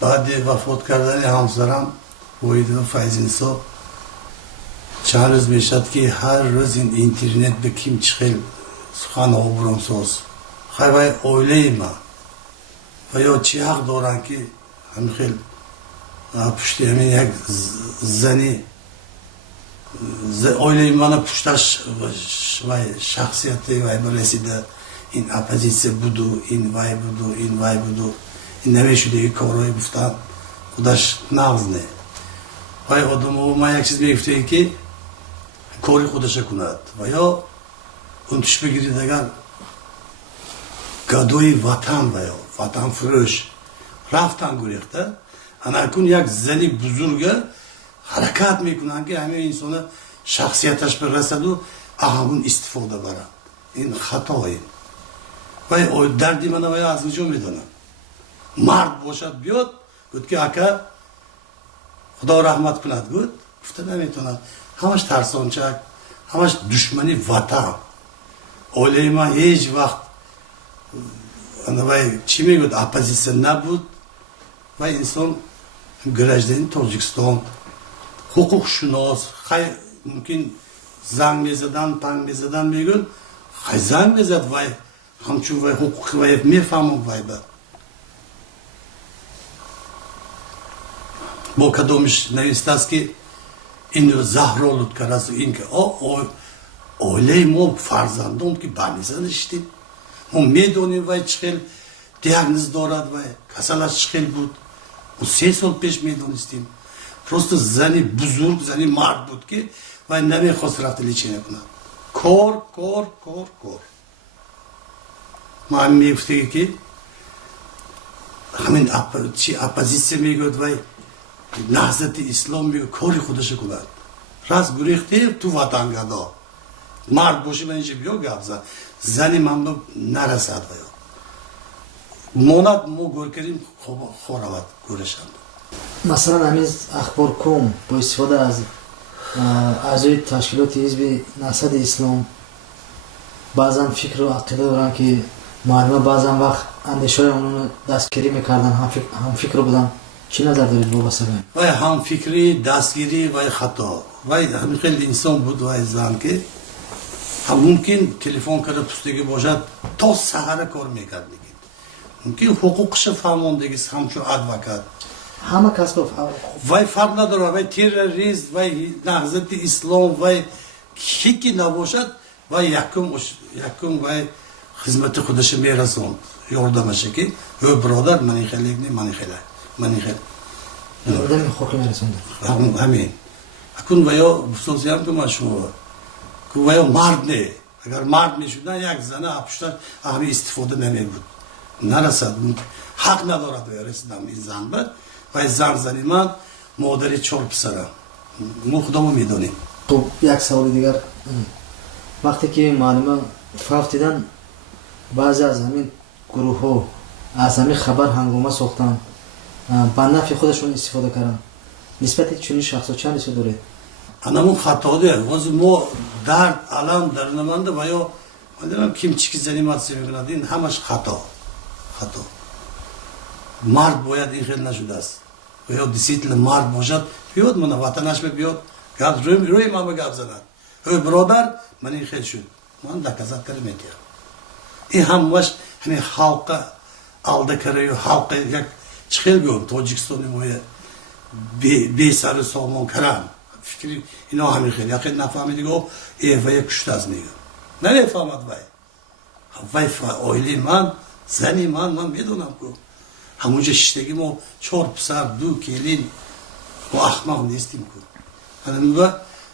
بعد وفات کردن همسرم وحید و فیض‌نسا چند روز میشد که هر روز این اینترنت به کیم چخیل سخن ها برامساز خیلی اوله ما و یا چی حق دارن که همین خیلی پشتی همین یک زنی اوله ما پشتش و شخصیتی وای برسیده این اپوزیسیون بودو این وای بودو این وای بودو این نمیشده یک کارهای گفتن خودش نغز نه وای آدم و ما یک چیز میگفته که کاری خودش کند و یا اون توش بگیرید اگر گدوی وطن و یا وطن فروش رفتن گریخته اکنون یک زنی بزرگ حرکت میکنن که همه انسان شخصیتش برسد و همون استفاده برن این خطایی و دردی من و از اینجا میدونم مرد باشد بیاد گفت که اکا خدا رحمت کند گفت نمیتونم همش ترسانچک همش دشمنی وطن اولی ما هیچ وقت چی میگود اپوزیسیون نبود و انسان گرجدین تاجیکستان حقوق شناس خیلی ممکن زنگ میزدن پنگ میزدن میگن خیلی زنگ میزد وای همچون وای حقوق وای میفهمم وای با کدومش نویسته است که این زهرا لطکر است این که اوله ما فرزندان که برمیزه نشتیم ما میدونیم وای چخیل دیاگنوز دارد وای کسلش چخیل بود و 3 سال پیش میدونستیم پروست زنی بزرگ زنی مرد بود که وای نمیخواست رفت لیچینه کنه کار ما هم میگفته که همین چی اپوزیسیون میگود وای نهضت اسلام میگه کاری خودش کند راست گریخته تو وطن گدا مرد باشی من اینجا بیا گفت زنی من نرسد ماند ما گور کردیم خورود گورشند مثلا همین اخبار کم با استفاده از اعضای تشکیلات حزب نهضت اسلام بعضا فکر و عقیده دارن که معلومه بعضا وقت اندیشه های اونو دستگیری میکردن هم فکر بودن چی نظر دارید وابسته به این؟ وای هم فکری دستگیری وای خطا وای همین خیلی انسان بود وای زن که هم ممکن تلفن کرده پستگی باشد تا سحر کار میکرد ممکن حقوقش فهماندگی همچون ادوکات همه کس با وای فرق نداره وای تروریست وای نهضت اسلام وای کی نباشد وای یکم وای خدمت خودش میرسوند یاردمشه که او برادر منی خیلی نه منی خیلی یاردم خوکی میرسونده همین اکن ویا سوزیم که مشهور که ویا مرد نه اگر مرد میشدن یک زنه اپشتن همین استفاده نمیبود نرسد حق ندارد و رسیدم این زن بد و زنی من مادری 4 پسرم ما خودمو میدونیم خب یک سوال دیگر وقتی که معلومه فوت دیدن بعضی از همین گروه ها از همین خبر هنگامه ساختن با نفع خودشون استفاده کردن نسبت چونی شخص ها چند رسو دارید؟ انمون خطا ده ما درد الان در نمانده و یا من کیم چی که زنی مدسی میکند این همش خطا مرد باید این خیلی نشده است و یا دیسیتل مرد باشد بیاد من وطنش بیاد گرد روی ما بگرد زند او برادر من این خیلی شد من دکزت کرده میتیم این همش همین حلقه aldı karayı halkı jak çıkıyor Tacikistan'ı moya bir sarı salmon karam fikri ina hamil khil yakın nafahmedi go evaya kuştaz mı ne nefahmat vay vay oyli man zani man میدونم کو همونجا شتگی ما 4 پسر 2 kelin o ahmak نیستیم کو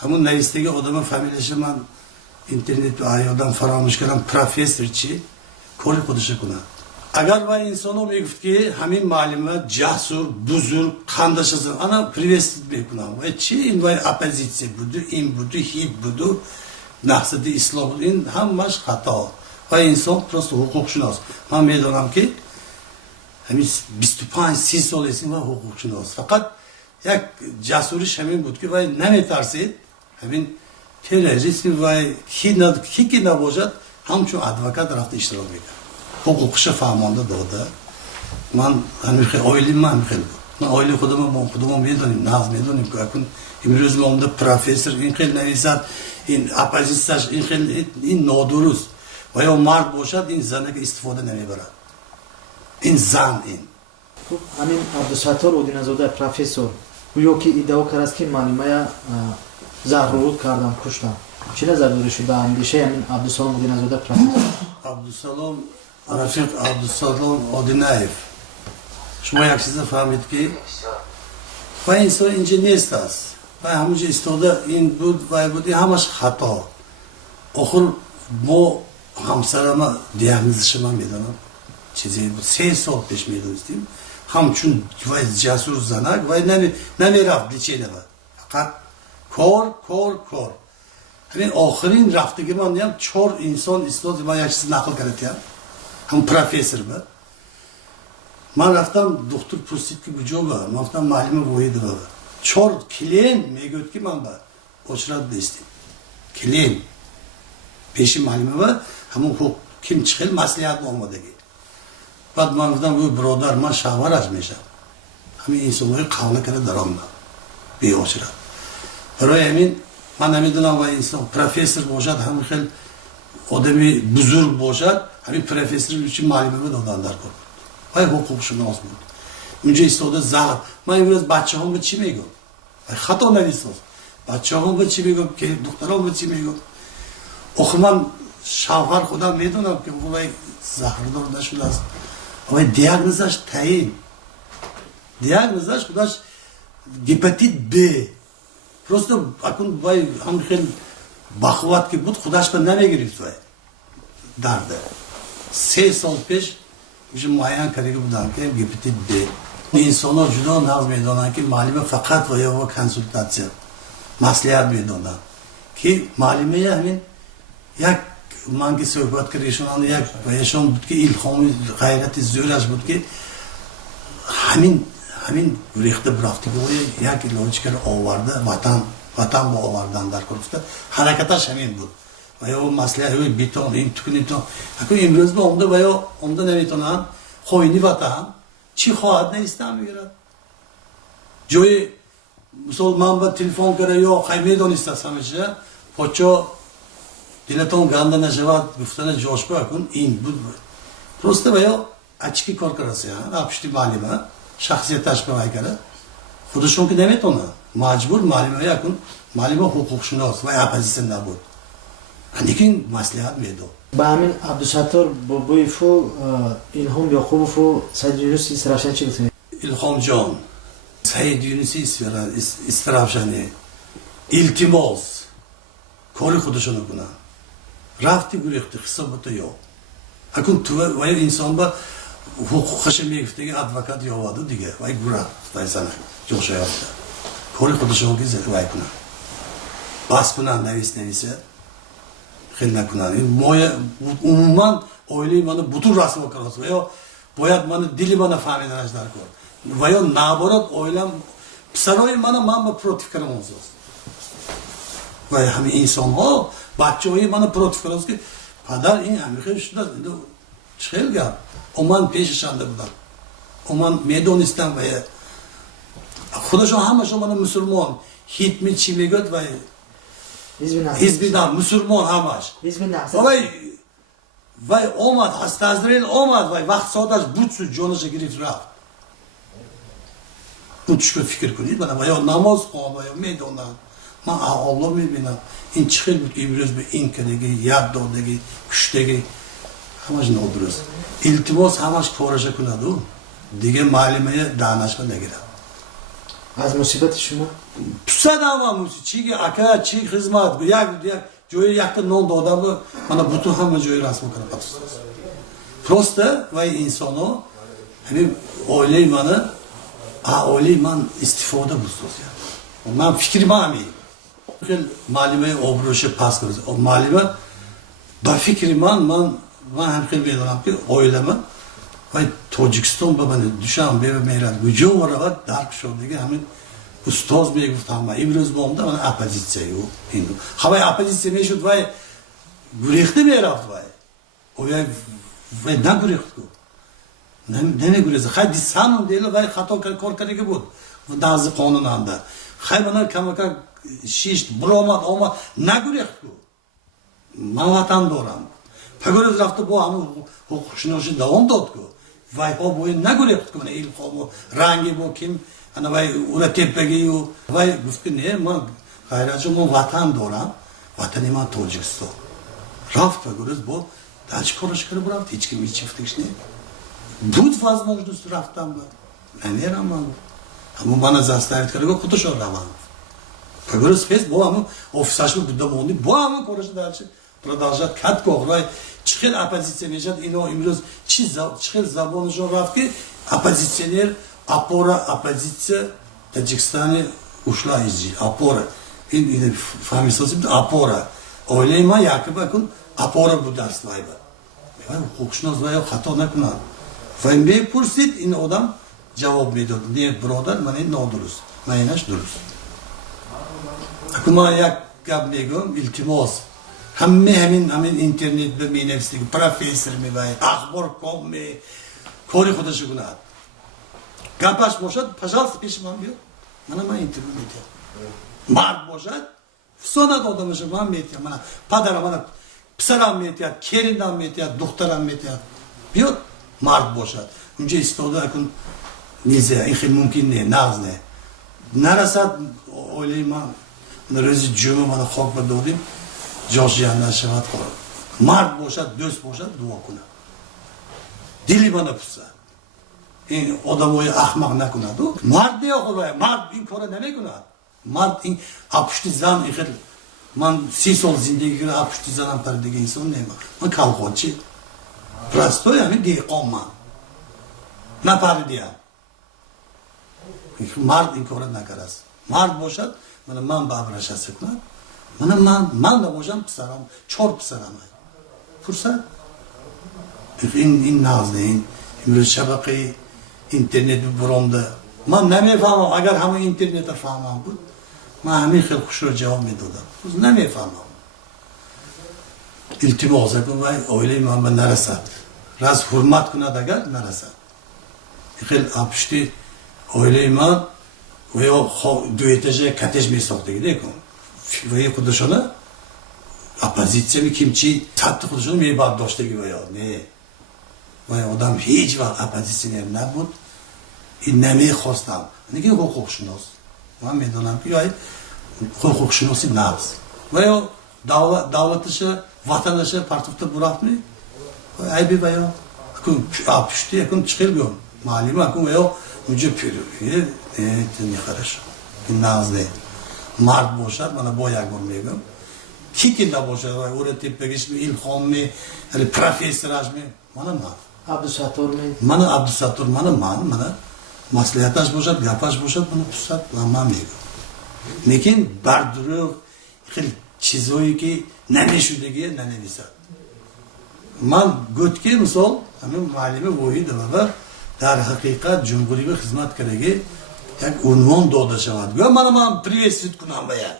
همون نویسندگی آدم فامیلش من اینترنت و آیادم فراموش کردم پروفسور چی کاری خودش کنه اگر با انسانو میگفت که همین معلومات جسور بزرگ خاندش است انا پریوست میکنم و چی این وای اپوزیسیون بود این بود هیچ بود نهضت اسلام بود این همش خطا و انسان پروست حقوق شناس من میدونم که همین 25 30 سال است و حقوق شناس فقط یک جسوریش همین بود که وای نمیترسید همین تروریست وای کی نباشد همچون ادوکات رفت اشتراک میکرد حقوقش فهمانده داده من همیشه اویلی من خیلی من اویلی خودم میدونیم ناز میدونیم که اکن امروز ما اونده پروفسور این خیلی نویسد این اپوزیسیونش این خیلی این نادرست و یا مرد باشد این زنه که استفاده نمیبرد این زن این همین عبدالستار اودینزاده پروفسور گویا که ادعا کرد که معلومه زهرورود کردم کشتم چی نظر داری شده اندیشه همین عبدالسلام اودینزاده پروفسور عبدالسلام رفیق عبدالسلام اودینایف شما یک چیز فهمید که و انسان اینجا نیست است و همونجا استاده این بود و بودی همش خطا آخر ما همسرم دیاگنوزش من میدونم چیزی بود 3 سال پیش میدونستیم همچون وای جسور زنک وای نمیرفت لیچه نبود فقط کار همین آخرین رفتگی من دیم 4 انسان استاد من یک چیز نقل کردیم هم پروفسور بود من رفتم دکتر پرسید که کجا بود من گفتم معلم واحد بود 4 کلین میگفت که من با اچرات بیستیم کلین پیش معلم بود همون خوب کم چخیل مسئولیت آمادگی بعد من گفتم برادر من شاورش میشم همین انسان‌های قانع کرده درام بی اچرات برای همین من نمیدونم و انسان پروفسور باشد همین خیلی آدمی بزرگ باشد همین پروفسور میشه معلم دادن در کار های حقوق شناس بود اونجا استاد زهر من امروز بچه هم به چی میگم خطا نویساز بچه هم به چی میگم که دختران به چی میگم آخه من شوهر خودم میدونم که وای زهردار نشده است وای دیاگنوزش تعیین دیاگنوزش خودش هپاتیت B просто اکن وای هم خیلی بخوات که بود خودش به نمیگرفت وای درده 3 سال پیش میشه معین کرده بودم که هپاتیت B انسان ها جدا ناز میدونن که معلم فقط و یا کنسولتاسیون مصلحت میدونن که معلمه همین یک من که صحبت کردشون یک ویشون بود که الهام غیرت زورش بود که همین ریخته برافتی که یک لوجیکر آورده وطن با آوردن در کرفته حرکتش همین بود و یا مسئله های بیتون این تکنیتون اکنون امروز به عمده و یا عمده نمیتونن خوینی وطن چی خواهد نیستم میگرد جوی مثلا من با تلفن کرده یا خیمه دانست است همیشه پاچا دیلتون گنده نشود گفتن جاش بکن این بود پرسته و یا اچکی کار کرده اپشتی معلمه شخصیتش به کرده خودشون که نمیتونه مجبور معلمه یکن معلمه حقوق شناس و اپوزیسیون نبود هندیکین مصلحت میدو با همین عبدالستار بابوی فو الهام یعقوب فو سید یونسی استرافشن چی گفتیم؟ الهام جان سید یونسی استرافشنه التماس کاری خودشونو کنن رفتی گریختی حسابتو یا اکن تو و انسان با حقوقش میگفته که ادوکات یا وادو دیگه وای گرا وایسن جوش یافته کاری خودشون که زیر وای کنن باز کنن نویسه خیلی نکنن این مایه عموما اویلی منو بطور رسم کرد و یا باید من دلی من فهمیدنش در کن و یا نبارد اویلم پسرای من با پروتیف کردم اونجاست و همین انسان ها بچه های من پروتیف کردم که پدر این امیخه شده خیلی گرد من پیشش انده بودم من میدونستم و خودشون همشون من مسلمان هیت می چی میگد و حزبی نام مسلمان همش وای اومد هست ازرین اومد وای وقت ساعتش بود سو جانش گرفت رفت بودش که فکر کنید من یا نماز خواه یا میدونم من الله میبینم این چخیل بود که امروز به این کدگی یاد دادگی کشتگی همش نادرست التماس همش کارش کنه دیگه معلمه دانشگاه نگیرم از مصیبت شما پسد هم چی اکا چی خدمت یک جوی یک نون دادم من بوتو همه جوی رسم کنم پروسته و انسان ها همین اولی من اولی من استفاده بستوز من فکری من همی معلمه آبروش پس کرد معلمه با فکری من هم خیلی بیدارم که اویلمه و تاجیکستان به من دوشم میرد گوجه و روید درک شد دیگه همین استاد میگفت همه امروز با امده من اپوزیسیون هندو خواهی اپوزیسیون میشد وای گریخته میرفت وای نگریخت کو nima gurezi hay disanım deyli vay xato korkarigi bud dazi qonunanda hay bana kamaka şiş bromat ama ne gurek bu manvatan doğram pagoruz rafta bu ama hukukşunu da ondotku vay o bu ne gurek bu ne il qomu rangi bu kim ana vay ura tepegi yu vay gufti ne ma gayracı mu vatan doğram vatan ima Tojikiston Раф погорез бо дальше порошкары брав тички мичифтишне. Будет возможность раф там был. Наверное, могу. А мы бана заставить карего кутушо раван. Погорез фест бо аму офисашмы будамони бо аму кореш дальше продолжать кат кограй чихел оппозиция мешат ино имроз чихел забоны жо рафти оппозиционер опора оппозиция Таджикистане ушла из опора. In фамилия опора. Oyleyma yakı bakın apora budarslayba. Yani hukukşunuz veya hata ne kunar. Ve bir pursit in odam cevap veriyor. Diye brother mani ne oluruz? Maynaş duruz. Akuma yak gablegum iltimos. Hemin internet ve minefslik profesör mi vay akbar.com mi kori kudaşı kunar. Kapaş boşat pajals peşman diyor. Bana internet ediyor. Mart boşat Sonra da odamışı man metiya mana padara mana psaram metiya kerinden metiya doktoran metiya diyor mart boşat. Önce istoda akın nize ihil mümkün ne naz ne. Narasat oyleyman narezi cümle mana xokba dodim Georgia'ndan şevat kor. Mart boşat dös boşat dua kuna. Dili bana psa. Odam oyu ahmak ne kuna do. Mart diyor kolay. Mart bin kora ne kuna. Man apıştı zan ihir man sisol zindagi göre apıştı zan ampardagi inson neyma man kalkoçi prosto yani diye qomma na pari diye mard inkora nakaras mard boşat mana man babraşa sıkma mana man da boşam psaram çor psaram fırsat in naznein imruz şabaqi internet buromda man nefahmam agar hamı internete fahmam bu ما همین خیلی خوش رو جواب میدادم نمیفهمم التماس کن و اولی من نرسد راز حرمت کند اگر نرسد خیلی آپشتی اولی من و یا دویتجه کتش میساخته گیده کن و یا خودشونه اپوزیسیون می kimchi tatlı خودشونه می بعد داشته گی و یا نه و آدم هیچ وقت اپوزیسیونر نبود این نمیخواستم نگه حقوقشناس من میدونم که hukukşunosi nabz. Veya davlatışa, vatandaşa partıfta bırakmıyor. Aybi veya akın apıştı, akın çıkılmıyor. Malime akın veya önce pürüyor. Ne karış. Naz ne. Mart boşar, bana boya görmeyeceğim. Kikinde boşar, oraya tepki geçmi, ilham mi, profesör mi, bana mı? Abdüsator mi? Bana Abdüsator, bana maslahataş boşat, yapaş boşat, bunu pusat, ama mı? Lekin bardırıyor, çizoyu ki ne meşhurdaki ne visat. Man götke misal, hemen malime boyu da var. Dar hakikat cumhuriyet hizmet keregi, yak unvan doğda şavat. Gör man privesit kunam baya.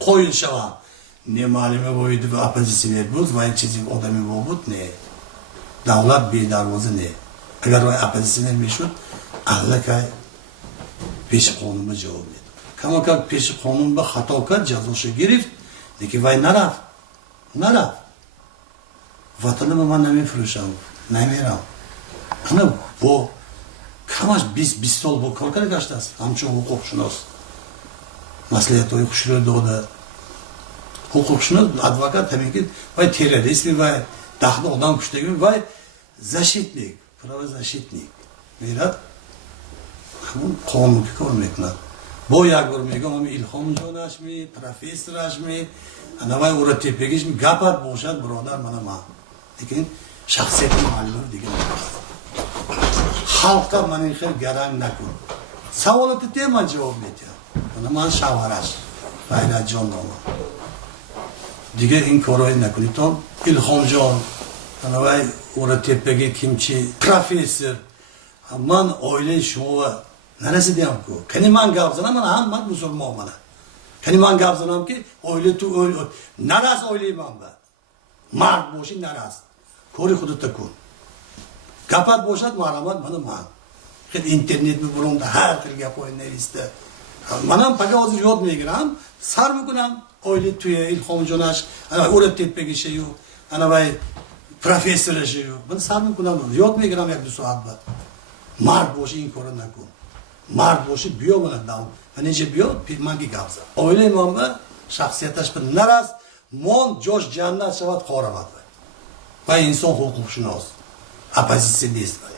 Koyun şavat. Ne malime boyu da apazisiler buz, vay çizik odamı bobut ne? Davlat bir darvazı ne? Eğer vay apazisiler meşhur, Allah kay peş konumu cevap ne? Kama как peşi konumda hata kad cazası girif, neki vay naraf. Vatanımı ben nemi fırışam, nemi ram. Ana bu, kamaş biz sol bu korkar kaçtas, amçın hukukşunos. Maslahiyat oyu kuşluyor doğda. Hukukşunos, advokat tabii ki, vay terörist mi, vay dahda odan kuşta gibi, vay zaşitlik, prava zaşitlik. Mirat, bunun konumu ki kormekler. Boya görmeyeceğim ama ilham jonaş mı, profesöraş mı, anavay uğra tepegiş mi, gapat boşat brother bana ma. Lekin şahsiyetim halini diken. Halka manin xel garan nakun. Savalatı tema cevap veriyor. Bana man şavaraş. Bayla John Roma. Dige in koroy nakun. Tom ilham jon. Anavay uğra tepegi kimçi, profesör. Man öyle şova. Neresi diyeyim ki? Kaniman gavzanam ama hammat musulman bana. Kaniman gavzanam ki öyle tu öyle. Naraz öyleyim ben. Mart boşu naraz. Kori hudutta kun. Kapat boşat ma'lumot mana man. Xil internet bu burunda har xil gap o'ynaydi. Manam paga hozir yodmaygiram, sar bukunam oyli tuya ilhom jo'nash, ana o'rab tepagi şey yo'q. Ana vay professor şey yo'q. Buni sar bukunam yodmaygiram yak 2 soat bad. Mard boshi in ko'rina ku. Mard boshi biyo mana dav. Nece biyo mangi gavza. O'ylayman va shaxsiyatash bir naras mol josh jannat shavat qoramat. Va inson huquqshunos. Oppozitsiya deysiz.